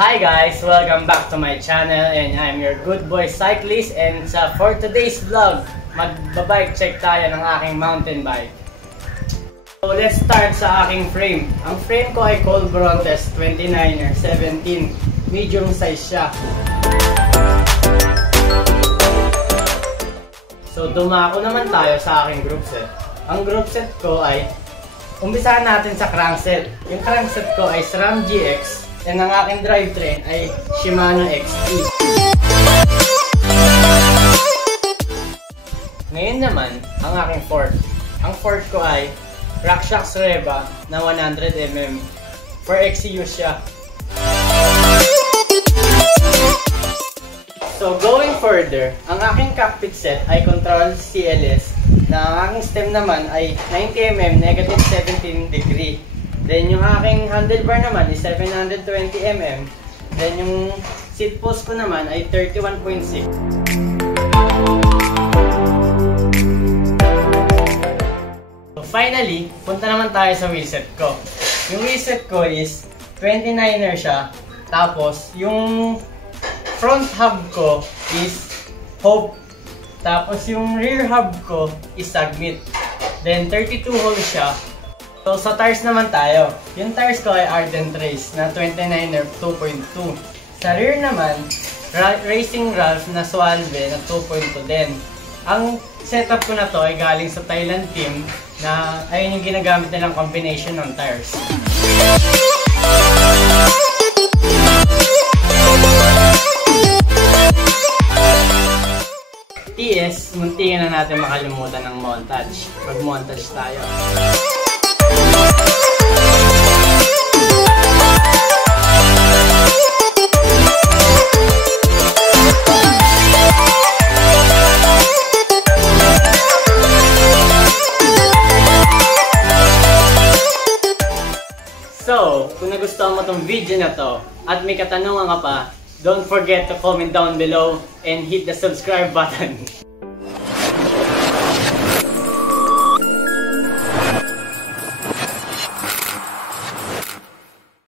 Hi guys! Welcome back to my channel and I'm your good boy cyclist, and for today's vlog, magbabike check tayo ng aking mountain bike. So let's start sa aking frame. Ang frame ko ay called Brontes 29er 17. Medium size siya. So dumako naman tayo sa aking group set. Ang group set ko ay umpisahan natin sa crankset. Yung crankset ko ay SRAM GX. And ang aking drivetrain ay Shimano XT. Ngayon naman, ang aking fork. Ang fork ko ay ROCKSHOX REBA na 100mm. For XC use siya. So going further, ang aking cockpit set ay Control CLS na ang aking stem naman ay 90mm negative 17 degree. Then yung aking handlebar naman is 720mm. Then yung seat post ko naman ay 31.6. So finally, punta naman tayo sa wheelset ko. Yung wheelset ko is 29er siya. Tapos yung front hub ko is Hope. Tapos yung rear hub ko is Submit. Then 32 holes siya. So sa tires naman tayo. Yung tires ko ay Ardent Race na 29er 2.2. Sa rear naman, Racing Ralph na Swalve na 2.2 din. Ang setup ko na to ay galing sa Thailand team na ayun yung ginagamit nilang combination ng tires. TS, muntingan na natin makalimutan ng montage. Pag-montage tayo. So, kung nagustuhan mo tong video na to at may katanungan ka pa, don't forget to comment down below and hit the subscribe button.